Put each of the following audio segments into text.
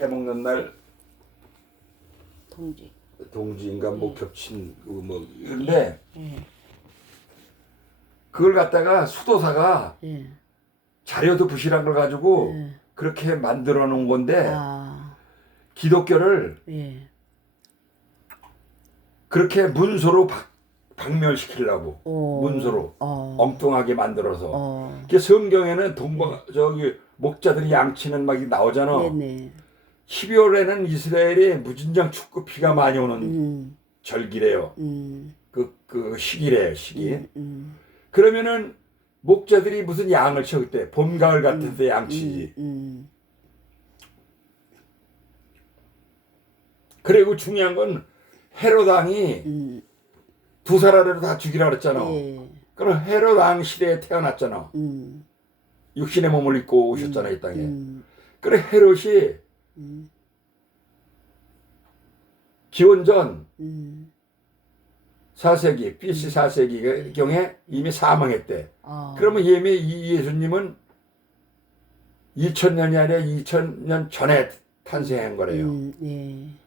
해먹는 날 동지. 동지인가 뭐 겹친 그뭐 근데 예. 그걸 갖다가 수도사가 예. 자료도 부실한 걸 가지고 예. 그렇게 만들어 놓은 건데 아. 기독교를 예. 그렇게 문서로 박, 박멸시키려고 오. 문서로 어. 엉뚱하게 만들어서 어. 이게 성경에는 동방 저기 목자들이 양치는 막이 나오잖아. 네네. 12월에는 이스라엘이 무진장 축구 비가 많이 오는 음. 절기래요. 음. 그, 그 시기래요, 시기. 음. 음. 그러면은 목자들이 무슨 양을 쳐 그때 봄 가을 같은 때 양치지. 음. 그리고 중요한 건 헤롯 왕이 음. 두 사람을 다 죽이라 그랬잖아. 예. 그럼 왕 시대에 태어났잖아. 음. 육신의 몸을 입고 오셨잖아 이 땅에. 음. 그래 헤롯이 음. 기원전 음. 4세기 BC 4세기 경에 이미 사망했대. 아. 그러면 예미 이 예수님은 2000년이 아니라 2000년 전에 탄생한 거래요. 음. 예.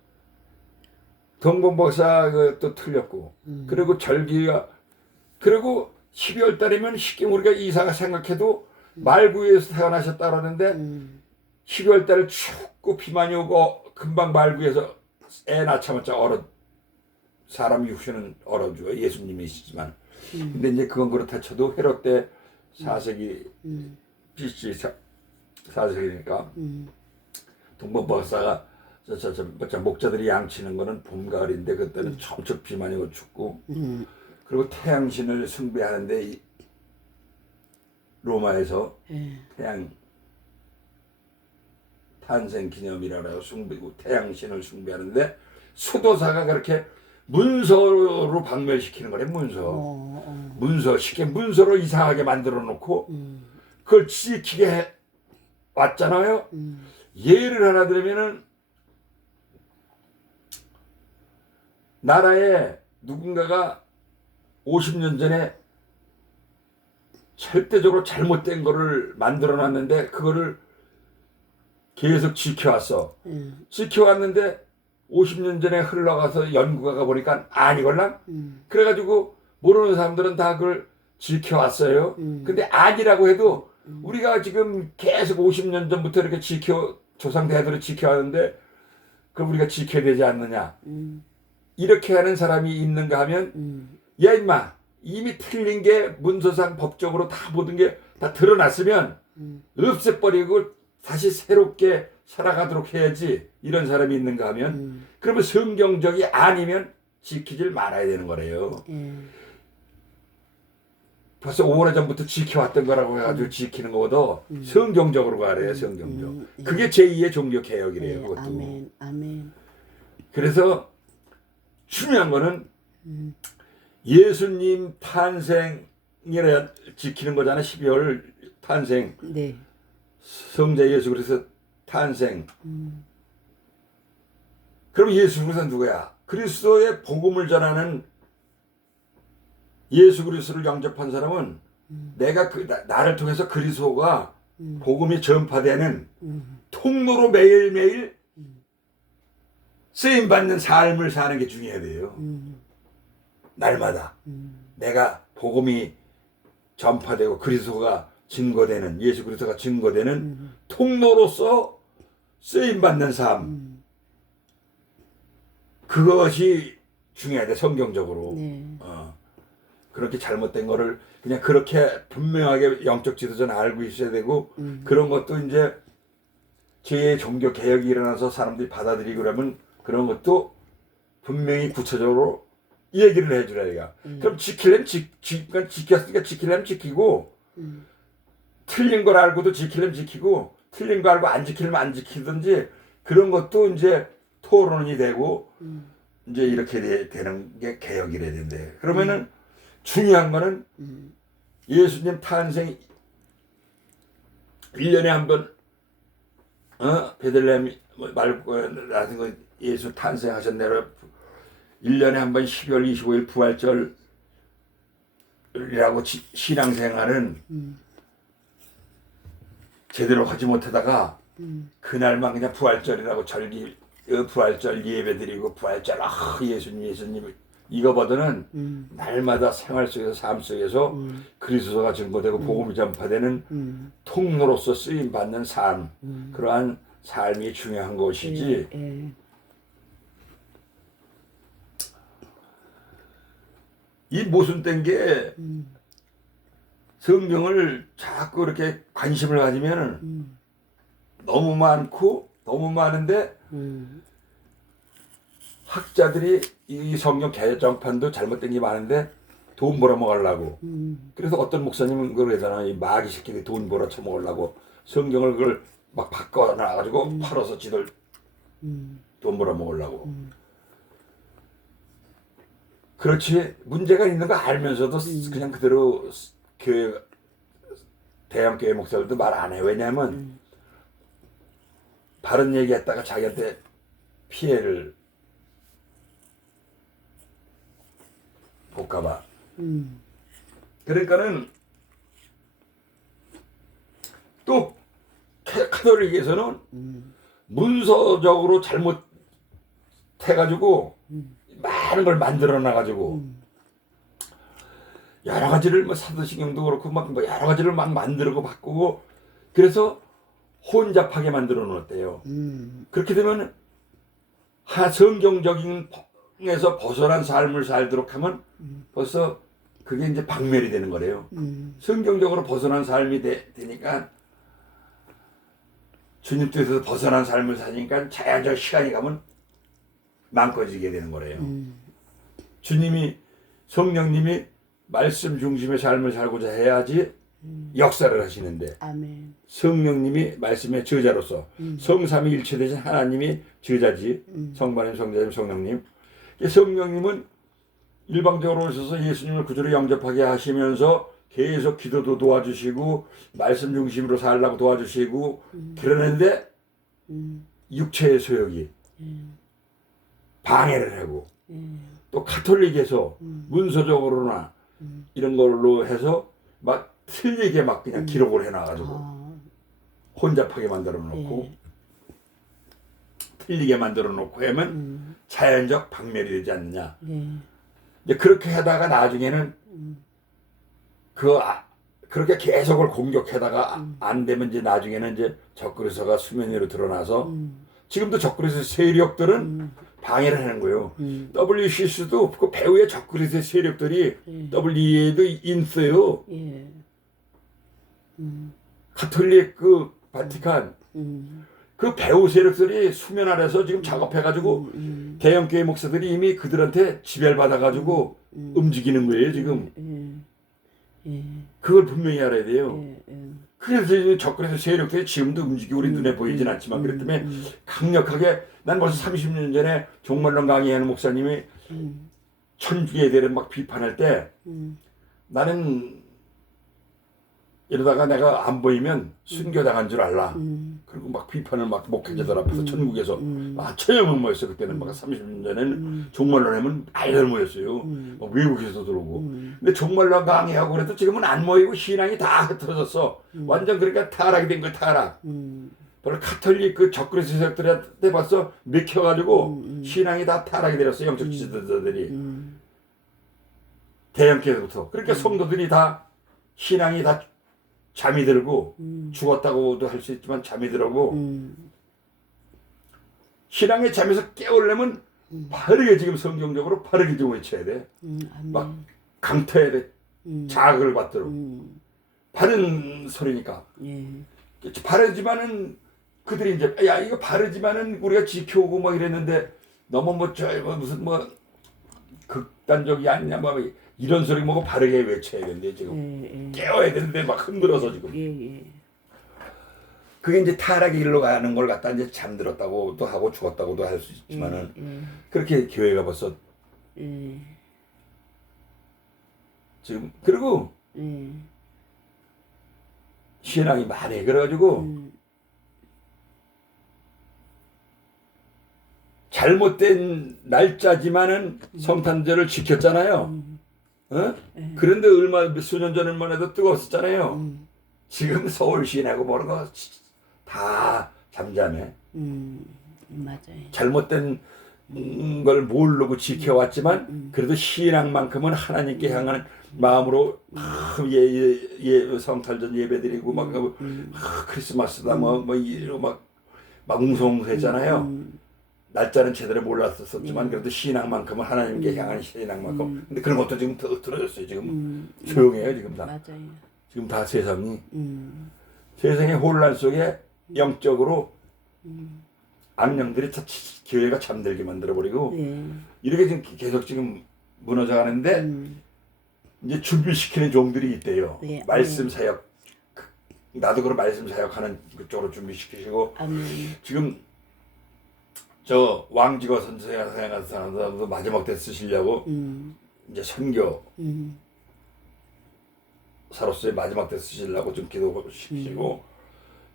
동봉 박사 그또 틀렸고 음. 그리고 절기가 그리고 12월 달이면 쉽게 우리가 이사가 생각해도 말구에서 태어나셨다 그러는데 음. 12월 달에 춥고 비 많이 오고 금방 말구에서 애 낳자마자 얼어 사람 육신은 얼어줘요 예수님이시지만 음. 근데 이제 그건 그렇다 쳐도 헤롯 때 4세기 음. BC 4세기니까 음. 동방 박사가 저, 저, 저, 저 목자들이 양치는 거는 봄 가을인데 그때는 엄청 비 많이 오고 춥고 음. 그리고 태양신을 숭배하는데 이 로마에서 예. 태양 탄생 기념이라고 숭배고 태양신을 숭배하는데 수도사가 그렇게 문서로 박멸시키는 거래 문서 어. 어. 문서 쉽게 문서로 이상하게 만들어 놓고 음. 그걸 지키게 해 왔잖아요 음. 예를 하나 들면은 나라에 누군가가 50년 전에 절대적으로 잘못된 거를 만들어 놨는데 그거를 계속 지켜왔어. 음. 지켜왔는데 50년 전에 흘러가서 연구가 보니까 아니걸랑 음. 그래가지고 모르는 사람들은 다 그걸 지켜왔어요. 음. 근데 아니라고 해도 우리가 지금 계속 50년 전부터 이렇게 지켜 조상 대대로 지켜왔는데 그럼 우리가 지켜야 되지 않느냐? 음. 이렇게 하는 사람이 있는가 하면 음. 야 임마 이미 틀린 게 문서상 법적으로 다 모든 게 다 드러났으면 음. 없애버리고 다시 새롭게 살아가도록 해야지 이런 사람이 있는가 하면 음. 그러면 성경적이 아니면 지키질 말아야 되는 거래요. 예. 벌써 오래전부터 지켜왔던 거라고 해가지고 지키는 것보다 성경적으로 가래요 성경적. 음, 예. 그게 제2의 종교 개혁이래요. 예. 그것도. 아멘. 아멘. 그래서 중요한 거는 음. 예수님 탄생이라 지키는 거잖아. 12월 탄생. 네. 성자 예수 그리스도 탄생. 음. 그럼 예수 그리스도는 누구야? 그리스도의 복음을 전하는 예수 그리스도를 영접한 사람은 내가 그 나, 나를 통해서 그리스도가 음. 복음이 전파되는 음. 통로로 매일매일 쓰임 받는 삶을 사는 게 중요해야 돼요. 음. 날마다 음. 내가 복음이 전파되고 그리스도가 증거되는 예수 그리스도가 증거되는 음. 통로로서 쓰임 받는 삶 음. 그것이 중요하대 성경적으로 네. 어. 그렇게 잘못된 거를 그냥 그렇게 분명하게 영적 지도자는 알고 있어야 되고 음. 그런 것도 이제 제 종교 개혁이 일어나서 사람들이 받아들이고 그러면 그런 것도 분명히 구체적으로 얘기를 해주라 이가 그럼 지키려면 지, 지, 그러니까 지켰으니까 지키려면 지키고 음. 틀린 걸 알고도 지키려면 지키고 틀린 거 알고 안 지키려면 안 지키든지 그런 것도 이제 토론이 되고 음. 이제 이렇게 되, 되는 게 개혁이래야 된대. 그러면은 중요한 거는 음. 예수님 탄생 1년에 한 번, 어? 베들레헴 말고, 나는 거 예수 탄생하셨네로 1년에 한 번 12월 25일 부활절이라고 지- 신앙생활은 음. 제대로 하지 못하다가 음. 그날만 그냥 부활절이라고 절기 어, 부활절 예배 드리고 부활절 아 예수님 예수님 이거보다는 음. 날마다 생활 속에서 삶 속에서 음. 그리스도가 증거되고 복음이 전파되는 음. 통로로서 쓰임 받는 삶 그러한 삶이 중요한 것이지 예. 예. 이 모순된 게 음. 성경을 자꾸 이렇게 관심을 가지면은 음. 너무 많고 너무 많은데 음. 학자들이 이 성경 개정판도 잘못된 게 많은데 돈 벌어 먹으려고 음. 그래서 어떤 목사님은 그걸 하잖아 이 마귀 새끼들이 돈 벌어 처먹으려고 성경을 그걸 막 바꿔놔가지고 팔아서 지들 음. 돈 벌어 먹으려고 그렇지 문제가 있는 거 알면서도 그냥 그대로 교회 대형교회 목사들도 말 안 해 왜냐하면 바른 얘기했다가 자기한테 피해를 볼까봐 음. 그러니까는 또 캐- 카톨릭에서는 음. 문서적으로 잘못 해가지고 많은 걸 만들어 놔가지고 음. 여러 가지를 뭐 사도신경도 그렇고 막 뭐 여러 가지를 막 만들고 바꾸고 그래서 혼잡하게 만들어 놓았대요. 음. 그렇게 되면 하 성경적인 에서 벗어난 삶을 살도록 하면 벌써 그게 이제 박멸이 되는 거래요. 음. 성경적으로 벗어난 삶이 되, 되니까 주님 뜻에서 벗어난 삶을 사니까 자연적 시간이 가면 망가지게 되는 거래요. 음. 주님이 성령님이 말씀 중심의 삶을 살고자 해야지 역사를 하시는데 아멘. 성령님이 말씀의 저자로서 성삼위 일체되신 하나님이 저자지. 성바님 성자님 성령님. 이 성령님은 일방적으로 오셔서 예수님을 구주로 영접하게 하시면서 계속 기도도 도와주시고 말씀 중심으로 살라고 도와주시고 그러는데 음. 육체의 소욕이 방해를 하고 예. 또 카톨릭에서 문서적으로나 이런 걸로 해서 막 틀리게 막 그냥 기록을 해놔가지고 아. 혼잡하게 만들어 놓고 예. 틀리게 만들어 놓고 하면 음. 자연적 박멸이 되지 않느냐. 예. 이제 그렇게 하다가 나중에는 그 아, 그렇게 계속을 공격하다가 안 되면 이제 나중에는 이제 적그리스도가 수면 위로 드러나서 음. 지금도 적그리스도 세력들은 방해를 하는 거예요. 음. WCS도 그 배후의 적그리스도 세력들이 예. WEA도 있어요. 예. 가톨릭 그 바티칸 음. 그 배후 세력들이 수면 아래서 지금 작업해가지고 음. 대형 교회 목사들이 이미 그들한테 지배받아가지고 움직이는 거예요 지금 예. 예. 그걸 분명히 알아야 돼요. 예. 예. 그래서 이제 적그리스도 세력들이 지금도 움직이고 우리 눈에 보이진 않지만 그렇기 때문에 강력하게 난 벌써 30년 전에 종말론 강의하는 목사님이 음. 천주교에 대해 막 비판할 때 음. 나는 이러다가 내가 안 보이면 순교당한 줄 알라. 음. 그리고 막 비판을 막 목회자들 앞에서 천국에서 아 천여명 모였어 그때는 막 30년 전에는 종말론 하면 아이들 모였어요. 막 외국에서 들어오고. 근데 종말론 강의하고 그래도 지금은 안 모이고 신앙이 다 흩어졌어. 완전 그러니까 타락이 된 거야 타락. 음. 별로 카톨릭 그 적그리스 세력들한테 벌써 맥혀가지고 신앙이 다 타락이 되었어 영적 지도자들이 음. 대형교회부터 그러니까 성도들이 다 신앙이 다 잠이 들고 죽었다고도 할 수 있지만 잠이 들고 음. 신앙의 잠에서 깨우려면 바르게 지금 성경적으로 바르게 좀 외쳐야 돼. 음. 막 강타해야 돼. 음. 자극을 받도록. 음. 바른 소리니까. 예. 바르지만은 그들이 이제 야 이거 바르지만은 우리가 지켜오고 뭐 이랬는데 너무 뭐저 뭐 무슨 뭐 극단적이 아니냐 뭐 이런 소리 뭐고 바르게 외쳐야 되는데 지금 예. 예. 깨워야 되는데 막 흔들어서 지금 예. 예. 그게 이제 타락의 길로 가는 걸 갖다 이제 잠들었다고도 하고 죽었다고도 할 수 있지만은 예. 그렇게 교회가 벌써 예. 지금 그리고 예. 신앙이 많이 그래가지고 음. 잘못된 날짜지만은 성탄절을 지켰잖아요. 어? 그런데 얼마 수년 전만 해도 뜨거웠었잖아요. 음. 지금 서울 시내고 뭐는 거다 잠잠해. 음, 맞아요. 잘못된 음, 걸 모르고 지켜왔지만 그래도 신앙만큼은 하나님께 향하는 마음으로 막 예, 예, 예, 성탈전 예배드리고 막 아, 크리스마스다 뭐뭐 이러고 막, 막 웅성웅성했잖아요. 날짜는 제대로 몰랐었지만 그래도 신앙만큼은 하나님께 향하는 신앙만큼. 근데 그런 것도 지금 더 틀어졌어요. 지금 음, 조용해요. 지금 다. 맞아요. 지금 다 세상이 음, 세상의 혼란 속에 영적으로 악령들이 다 치- 교회가 잠들게 만들어 버리고 네. 이렇게 지금 계속 지금 무너져 가는데 음, 이제 준비시키는 종들이 있대요. 네, 말씀 사역 나도 그런 말씀 사역하는 그쪽으로 준비시키시고 아멘. 지금 저 왕지거 선생님 같은 사람도 마지막 때 쓰시려고 음, 이제 선교 음, 사로서의 마지막 때 쓰시려고 좀 기도시키시고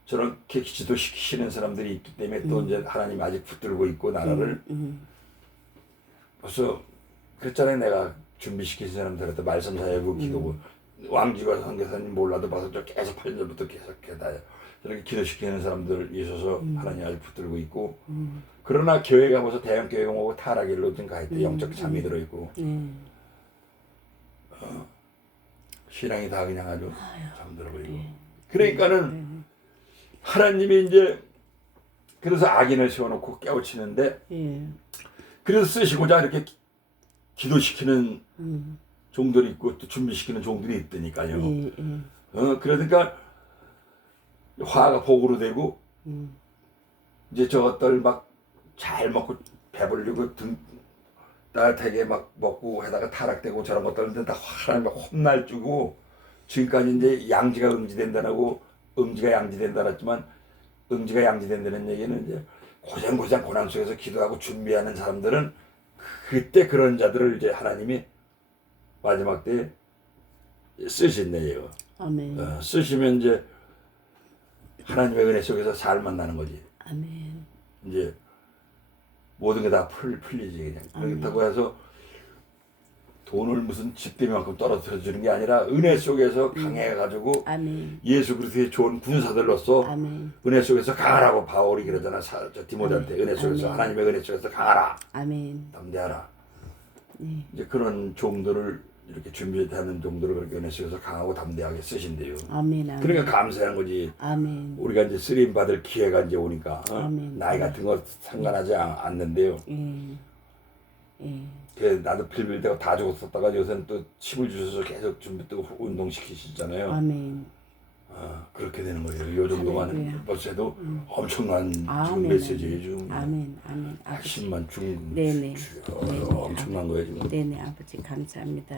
저렇게 기도시키시는 사람들이 있기 때문에 또 이제 하나님 아직 붙들고 있고 나라를 음, 벌써 그랬잖아요. 내가 준비시킨 사람들한테 말씀 사역고 기도고 왕지가 선교사님 몰라도 봐서 저 계속 8년 전부터 계속 해다 저렇게 기도시키는 사람들 있어서 하나님 아직 붙들고 있고. 그러나 교회가 벌써 대형 교회가 오고 타락일로 좀 가있대 영적 잠이 들어 있고. 네. 신앙이 다 그냥 아주 잠들어 버리고. 그러니까는 하나님이 이제 그래서 악인을 세워놓고 깨우치는데 예. 그래서 쓰시고자 이렇게 기- 기도시키는 음, 종들이 있고 또 준비시키는 종들이 있다니까요. 예, 예. 어, 그러니까 화가 복으로 되고 음, 이제 저것들 막 잘 먹고 배불리고 등 따뜻하게 막 먹고 해다가 타락되고 저런 것들은 다 하나님 막 혼날 주고 지금까지 이제 양지가 응지된다라고 응지가 양지된다 했지만 응지가 양지된다는 얘기는 이제 고생 고생 고난 속에서 기도하고 준비하는 사람들은 그때 그런 자들을 이제 하나님이 마지막 때 쓰신대요. 아멘. 어, 쓰시면 이제 하나님의 은혜 속에서 잘 만나는 거지. 아멘. 이제 모든 게 다 풀리지 그냥 그렇다고 해서 돈을 무슨 집대만큼 떨어뜨려 주는 게 아니라 은혜 속에서 강해 가지고 아멘. 예수 그리스도의 좋은 군사들로서 아멘. 은혜 속에서 강하라고 바울이 그러잖아 사, 저 디모데한테 은혜 속에서 아멘. 하나님의 은혜 속에서 강하라 아멘. 담대하라 네. 이제 그런 종들을 이렇게 준비하는 종들을 그렇게 은혜 속에서 강하고 담대하게 쓰신대요 아멘. 아멘. 그러니까 감사한 거지 아멘. 우리가 이제 쓰임 받을 기회가 이제 오니까 어? 아멘. 나이 같은 거 상관하지 않- 않는데요. 예. 예. 그 나도 필빌 때가 다 죽었었다가 요새는 또 힘을 주셔서 계속 준비 또 운동 시키시잖아요. 아멘. 아, 그렇게 되는 거예요. 요 정도만. 벌써도 엄청난 지금 아멘. 메시지예요. 지금 아멘. 아멘. 아버지. 핵심만 중 네 네. 주- 어, 엄청난 거예요 지금. 네네 아버지 감사합니다.